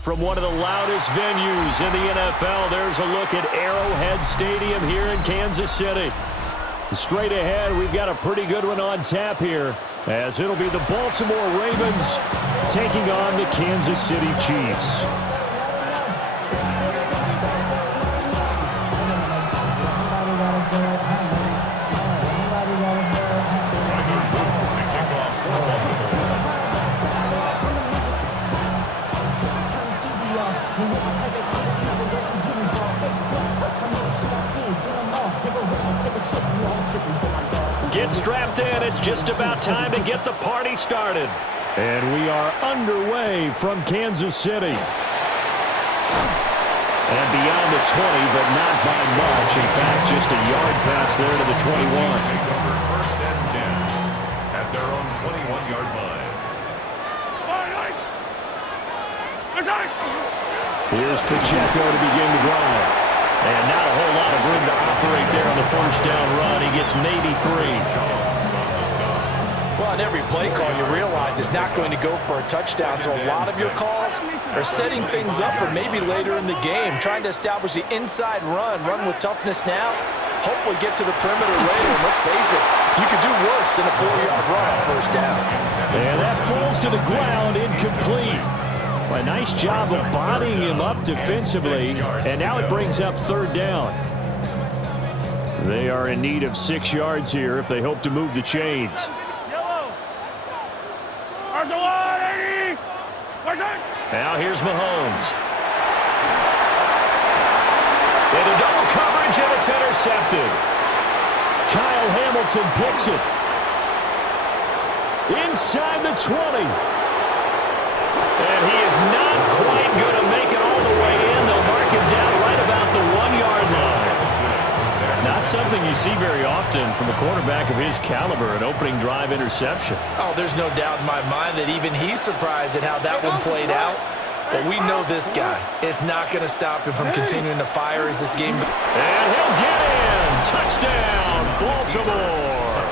From one of the loudest venues in the NFL, there's a look at Arrowhead Stadium here in Kansas City. Straight ahead, we've got a pretty good one on tap here, as it'll be the Baltimore Ravens taking on the Kansas City Chiefs. Get strapped in. It's just about time to get the party started. And we are underway from Kansas City. And beyond the 20, but not by much. In fact, just a yard pass there to the 21. Take over first and 10 at their own 21-yard line. Here's Pacheco to begin the drive. And not a whole lot of room to operate there on the first down run. He gets maybe 3. Well, on every play call, you realize it's not going to go for a touchdown. So a lot of your calls are setting things up for maybe later in the game, trying to establish the inside run with toughness now, hopefully get to the perimeter later. And let's face it, you could do worse than a 4-yard run on first down. And that falls to the ground, incomplete. A nice job of bodying him up defensively, and now it brings up third down. They are in need of 6 yards here if they hope to move the chains. Now here's Mahomes. Into double coverage, and it's intercepted. Kyle Hamilton picks it. Inside the 20. And he is not quite going to make it all the way in. They'll mark him down right about the 1-yard line. Not something you see very often from a quarterback of his caliber, an opening drive interception. Oh, there's no doubt in my mind that even he's surprised at how that one played out. But we know this guy is not going to stop him from continuing to fire as this game goes. And he'll get in. Touchdown, Baltimore.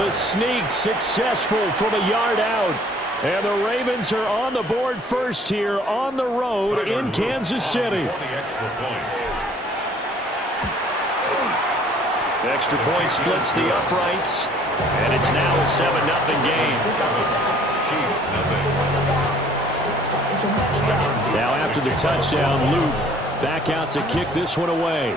The sneak successful from a yard out. And the Ravens are on the board first here on the road in Kansas City. Extra point splits the uprights, and it's now a 7-0 game. Now after the touchdown, Luke back out to kick this one away.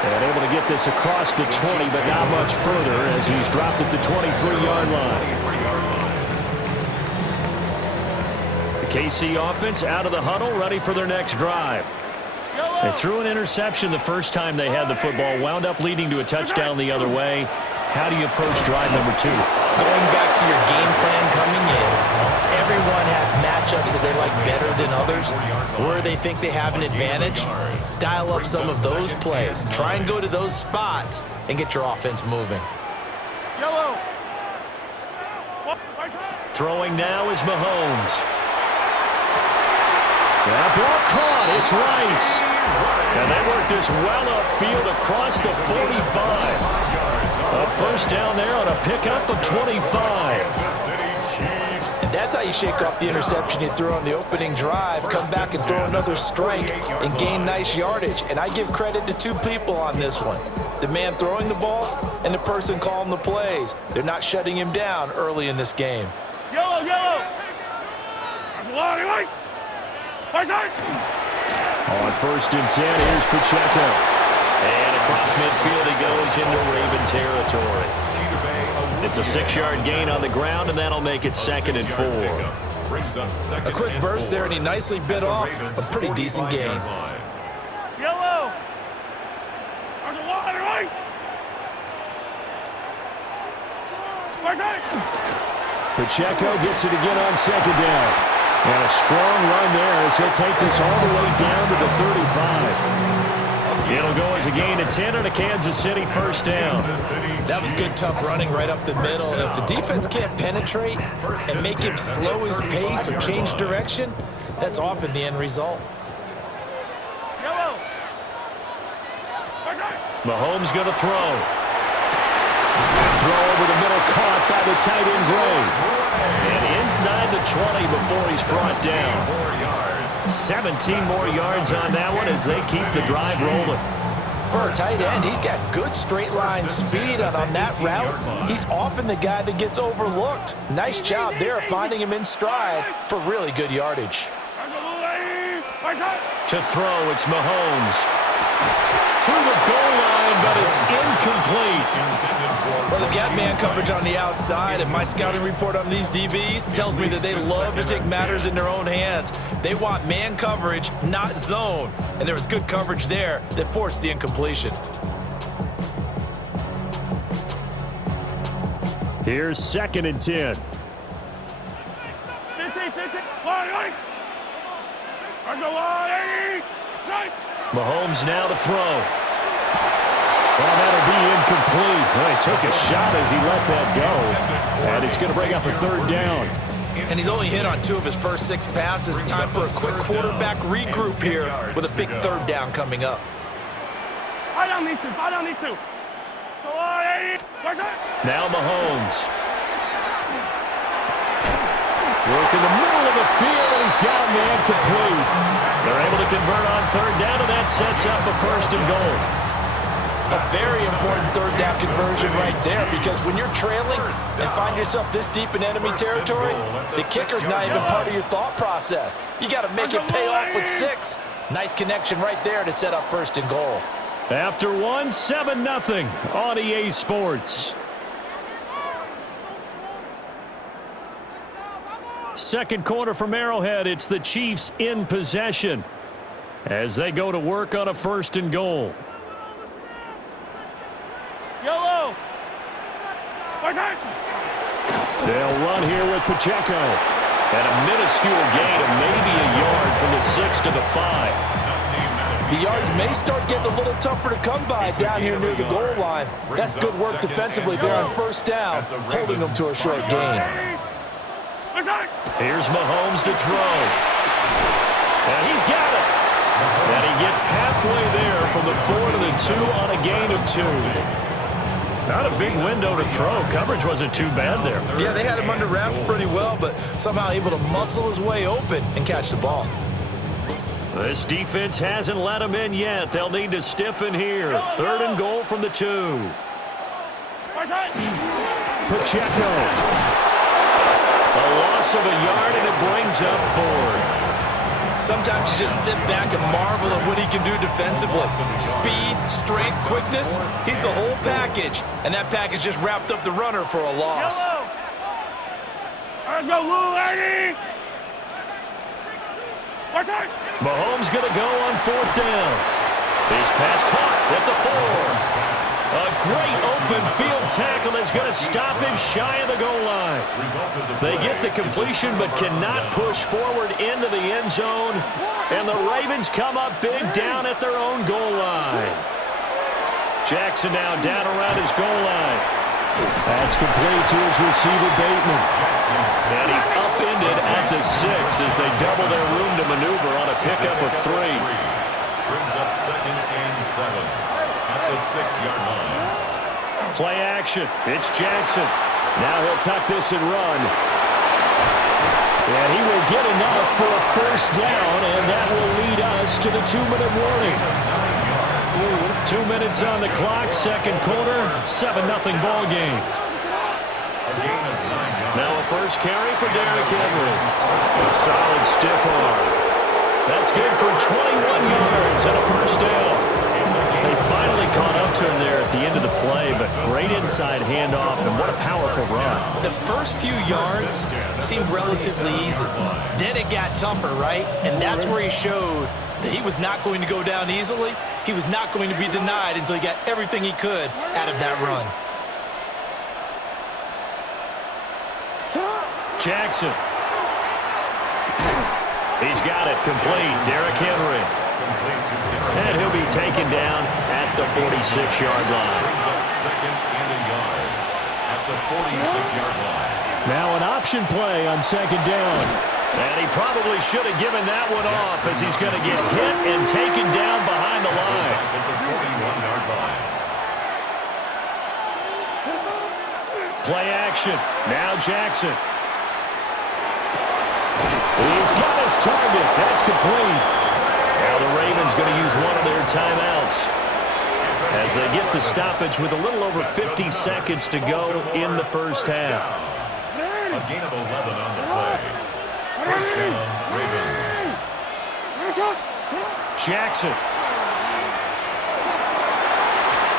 And able to get this across the 20, but not much further as he's dropped at the 23-yard line. The KC offense out of the huddle, ready for their next drive. They threw an interception the first time they had the football, wound up leading to a touchdown the other way. How do you approach drive number 2? Going back to your game plan coming in, everyone has matchups that they like better than others, where they think they have an advantage. Dial up some of those plays. Try and go to those spots and get your offense moving. Throwing now is Mahomes. That ball caught. It's Rice. And they work this well upfield across the 45. A first down there on a pickup of 25. And that's how you shake off the interception you threw on the opening drive, come back and throw another strike and gain nice yardage. And I give credit to 2 people on this one. The man throwing the ball and the person calling the plays. They're not shutting him down early in this game. Yellow! On first and 10, here's Pacheco. And across midfield he goes into Raven territory. It's a 6-yard gain on the ground, and that'll make it 2nd and 4. A quick burst there, and he nicely bit off a pretty decent gain. Yellow! Pacheco gets it again on 2nd down. And a strong run there as he'll take this all the way down to the 35. It'll go as a gain of 10 on a Kansas City first down. That was good, tough running right up the middle. And if the defense can't penetrate and make him slow his pace or change direction, that's often the end result. Mahomes going to throw. Throw over the middle, caught by the tight end Gray. And inside the 20 before he's brought down. 17 more yards on that one as they keep the drive rolling. For a tight end, he's got good straight line speed, and on that route, he's often the guy that gets overlooked. Nice job there finding him in stride for really good yardage. To throw, it's Mahomes. To the goal line, but it's incomplete. Well, they've got man coverage on the outside, and my scouting report on these DBs tells me that they love to take matters in their own hands. They want man coverage, not zone. And there was good coverage there that forced the incompletion. Here's 2nd and 10. Mahomes now to throw. Well, that'll be incomplete. Well, he took a shot as he let that go. And it's going to bring up a 3rd down. And he's only hit on 2 of his first 6 passes. Time for a quick quarterback regroup here with a big 3rd down coming up. Fire down these two. Fire down these two. Now Mahomes. Work in the middle of the field, and he's got a man complete. They're able to convert on 3rd down, and that sets up a 1st and goal. A very important 3rd down conversion right there, because when you're trailing and find yourself this deep in enemy territory, the kicker's not even part of your thought process. You got to make it pay off with 6. Nice connection right there to set up 1st and goal. After 1, 7-0 on EA Sports. 2nd quarter from Arrowhead. It's the Chiefs in possession as they go to work on a 1st and goal. Yellow. They'll run here with Pacheco. And a minuscule gain of maybe a yard from the 6 to the 5. The yards may start getting a little tougher to come by down here near the goal line. That's good work defensively there on 1st down, holding them to a short gain. Here's Mahomes to throw. And he's got it. And he gets halfway there from the 4 to the 2 on a gain of 2. Not a big window to throw. Coverage wasn't too bad there. Yeah, they had him under wraps pretty well, but somehow able to muscle his way open and catch the ball. This defense hasn't let him in yet. They'll need to stiffen here. 3rd and goal from the 2. Pacheco. A loss of a yard, and it brings up 4th. Sometimes you just sit back and marvel at what he can do defensively. Speed, strength, quickness, he's the whole package. And that package just wrapped up the runner for a loss. Mahomes going to go on 4th down. His pass caught at the 4. A great open field tackle is going to stop him shy of the goal line. They get the completion but cannot push forward into the end zone. And the Ravens come up big down at their own goal line. Jackson now down around his goal line. That's complete to his receiver, Bateman. And he's upended at the 6 as they double their room to maneuver on a pickup of 3. Brings up 2nd and 7 at the 6-yard line. Play action. It's Jackson. Now he'll tuck this and run. And he will get enough for a 1st down, and that will lead us to the 2-minute warning. 2 minutes on the clock, 2nd quarter, 7-0 ball game. Now a 1st carry for Derrick Henry. A solid stiff arm. That's good for 21 yards and a 1st down. They finally caught up to him there at the end of the play, but great inside handoff, and what a powerful run. The first few yards seemed relatively easy. Then it got tougher, right? And that's where he showed that he was not going to go down easily. He was not going to be denied until he got everything he could out of that run. Jackson. He's got it complete. Derrick Henry. And he'll be taken down at the 46-yard line. Brings up 2nd and a yard at the 46-yard line. Now an option play on 2nd down. And he probably should have given that one off as he's going to get hit and taken down behind the line. At the 41-yard line. play action. Now Jackson. He's got his target. That's complete. Now the Ravens going to use one of their timeouts as they get the stoppage with a little over 50 seconds to go in the first half. A gain of 11 on the play. First down, Ravens. Jackson.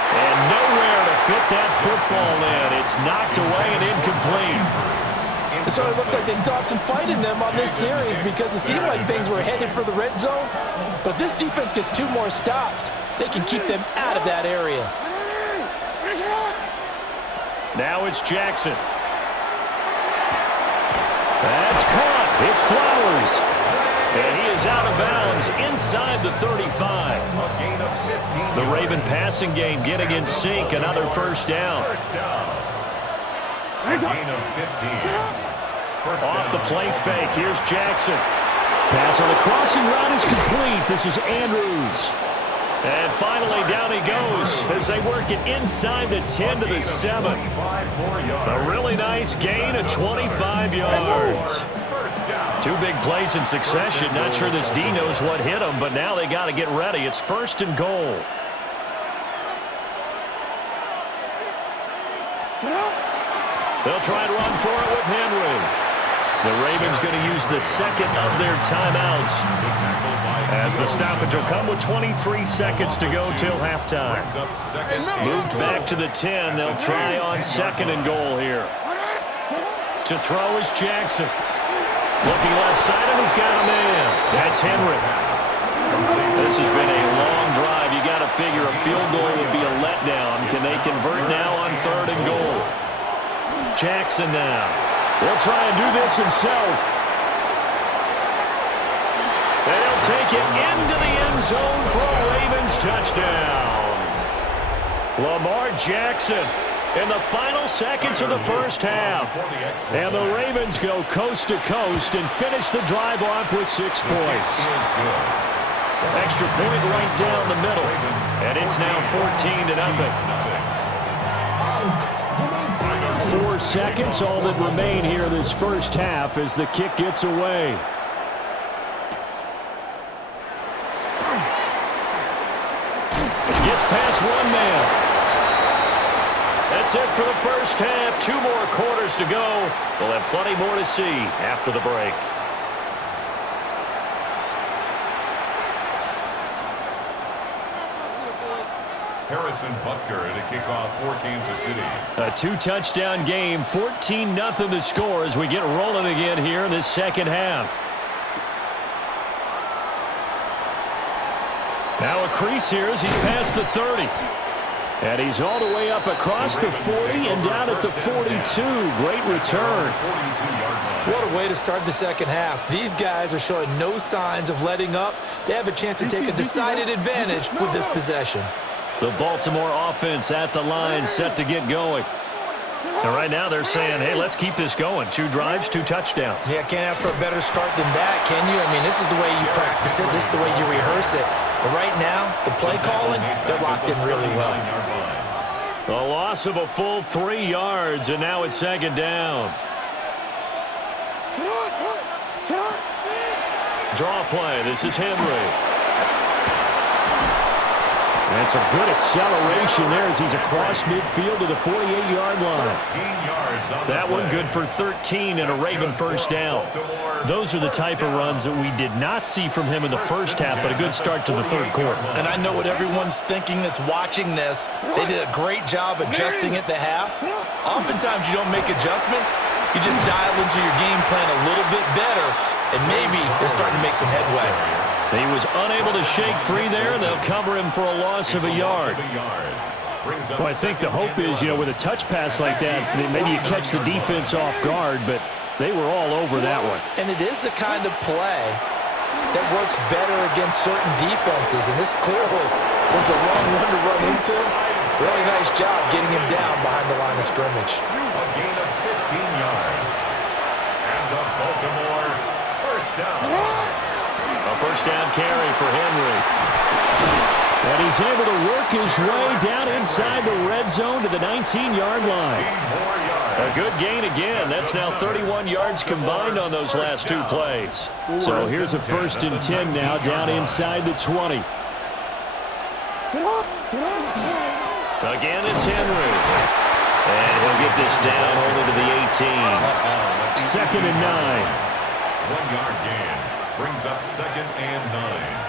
And nowhere to fit that football in. It's knocked away and incomplete. It sort of looks like they still have some fight in them on this series because it seemed like things were headed for the red zone. But this defense gets 2 more stops. They can keep them out of that area. Now it's Jackson. That's caught. It's Flowers. And he is out of bounds inside the 35. The Raven passing game getting in sync. Another first down. A gain of 15. Off the play fake. Here's Jackson. Pass on the crossing route is complete. This is Andrews. And finally down he goes as they work it inside the 10 to the 7. A really nice gain of 25 yards. 2 big plays in succession. Not sure this D knows what hit him, but now they got to get ready. It's first and goal. They'll try and run for it with Henry. The Ravens going to use the second of their timeouts as the stoppage will come with 23 seconds to go till halftime. Moved back to the 10. They'll try on second and goal here. To throw is Jackson. Looking left side, and he's got a man. That's Henry. This has been a long drive. You got to figure a field goal would be a letdown. Can they convert now on third and goal? Jackson now. He'll try and do this himself. They'll take it into the end zone for a Ravens touchdown. Lamar Jackson in the final seconds of the first half. And the Ravens go coast to coast and finish the drive off with 6 points. Extra point right down the middle. And it's now 14-0. 4 seconds, all that remain here this first half as the kick gets away. Gets past one man. That's it for the first half. 2 more quarters to go. We'll have plenty more to see after the break. Harrison Butker to kick off for Kansas City. A 2-touchdown game, 14-0 the score as we get rolling again here in this second half. Now a crease here as he's past the 30. And he's all the way up across the 40 and down at the 42. Great return. What a way to start the second half. These guys are showing no signs of letting up. They have a chance to take a decided advantage with this possession. The Baltimore offense at the line, set to get going. And right now they're saying, hey, let's keep this going. 2 drives, 2 touchdowns. Yeah, can't ask for a better start than that, can you? I mean, this is the way you practice it. This is the way you rehearse it. But right now, the play calling, they're locked in really well. A loss of a full 3 yards, and now it's second down. Draw play. This is Henry. And some good acceleration there as he's across midfield to the 48-yard line. That one good for 13 and a Raven first down. Those are the type of runs that we did not see from him in the first half, but a good start to the third quarter. And I know what everyone's thinking that's watching this. They did a great job adjusting at the half. Oftentimes you don't make adjustments. You just dial into your game plan a little bit better, and maybe they're starting to make some headway. He was unable to shake free there. They'll cover him for a loss of a yard. Well, I think the hope is, with a touch pass like that, maybe you catch the defense off guard, but they were all over that one. And it is the kind of play that works better against certain defenses, and this clearly was the wrong one to run into. Really nice job getting him down behind the line of scrimmage. A gain of 15 yards. And the Baltimore first down. A first down carry for Henry. And he he's able to work his way down inside the red zone to the 19-yard line. A good gain again. That's now 31 yards combined on those last two plays. So here's a 1st and 10 now down inside the 20. Again, it's Henry. And he'll get this down only to the 18. 2nd and 9. 1-yard gain. Brings up 2nd and 9.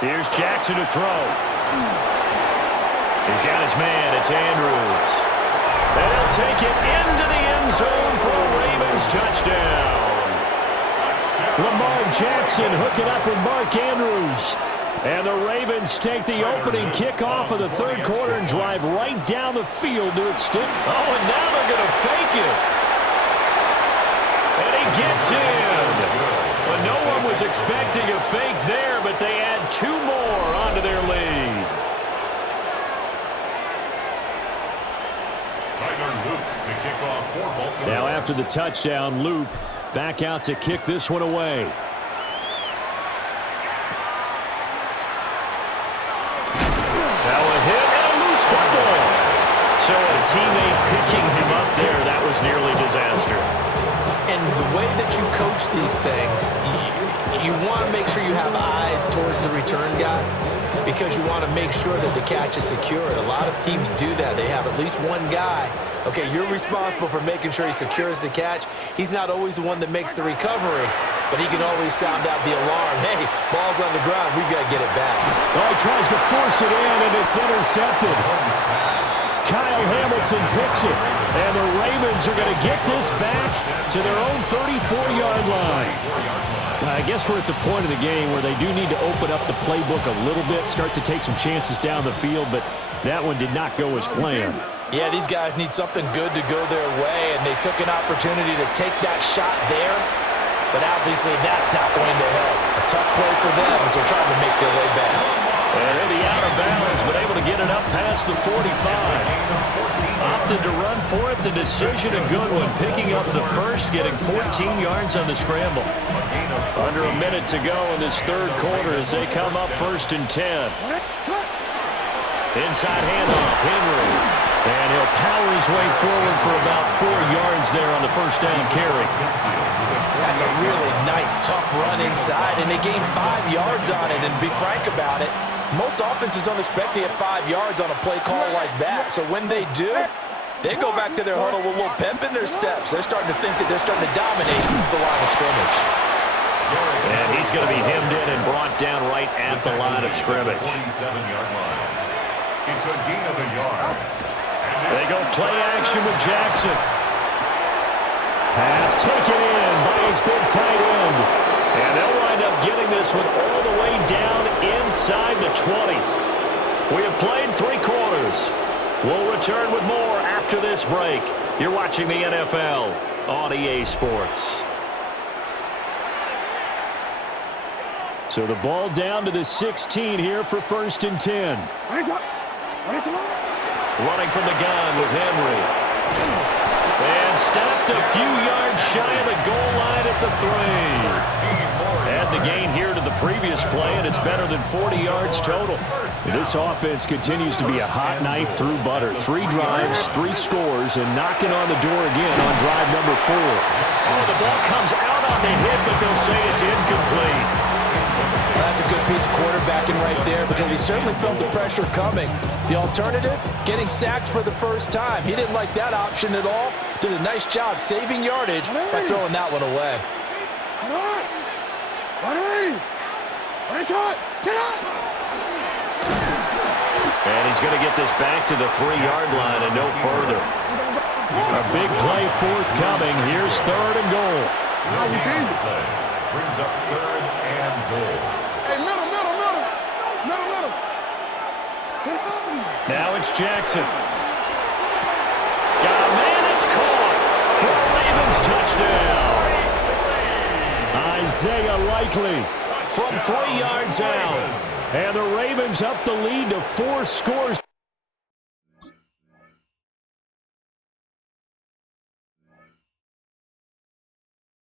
Here's Jackson to throw. He's got his man. It's Andrews. And he'll take it into the end zone for a Ravens touchdown. Lamar Jackson hooking up with Mark Andrews. And the Ravens take the opening kickoff of the 3rd quarter and drive right down the field to its stick. Oh, and now they're going to fake it. And he gets in. Well, no one was expecting a fake there, but they add 2 more onto their lead. Now after the touchdown, Loop back out to kick this one away. Now a hit and a loose football. So a teammate picking him up there, that was nearly disaster. And the way that you coach these things, you want to make sure you have eyes towards the return guy because you want to make sure that the catch is secured. A lot of teams do that. They have at least one guy. Okay, you're responsible for making sure he secures the catch. He's not always the one that makes the recovery, but he can always sound out the alarm. Hey, ball's on the ground. We've got to get it back. Oh, he tries to force it in, and it's intercepted. Kyle Hamilton picks it, and the Ravens are going to get this back to their own 34-yard line. I guess we're at the point of the game where they do need to open up the playbook a little bit, start to take some chances down the field, but that one did not go as planned. Yeah, these guys need something good to go their way, and they took an opportunity to take that shot there, but obviously that's not going to help. A tough play for them as they're trying to make their way back. And he'll be out of bounds, but able to get it up past the 45. Opted to run for it. The decision a good one. Picking up the first, getting 14 yards on the scramble. Under a minute to go in this 3rd quarter as they come up 1st and 10. Inside handoff, Henry. And he'll power his way forward for about 4 yards there on the 1st down carry. That's a really nice, tough run inside, and they gained 5 yards on it. And to be frank about it, most offenses don't expect to get 5 yards on a play call like that. So when they do, they go back to their huddle with a little pep in their steps. They're starting to think that they're starting to dominate the line of scrimmage. And he's going to be hemmed in and brought down right at the line of scrimmage. 47-yard line. It's a gain of a yard. They go play action with Jackson. Pass taken in by his big tight end. And they'll wind up getting this one all the way down inside the 20. We have played 3 quarters. We'll return with more after this break. You're watching the NFL on EA Sports. So the ball down to the 16 here for 1st and 10. Running from the gun with Henry. And stopped a few yards shy of the goal line at the 3. Add the gain here to the previous play, and it's better than 40 yards total. This offense continues to be a hot knife through butter. 3 drives, 3 scores, and knocking on the door again on drive number 4. Oh, the ball comes out on the hit, but they'll say it's incomplete. Well, that's a good piece of quarterbacking right there because he certainly felt the pressure coming. The alternative, getting sacked for the first time. He didn't like that option at all. Did a nice job saving yardage by throwing that one away. And he's going to get this back to the 3-yard line and no further. A big play forthcoming. Here's 3rd and goal. Brings up 3rd and goal. Now it's Jackson. Got a man, it's caught for a Ravens touchdown. Isaiah Likely from 3 yards out. And the Ravens up the lead to 4 scores.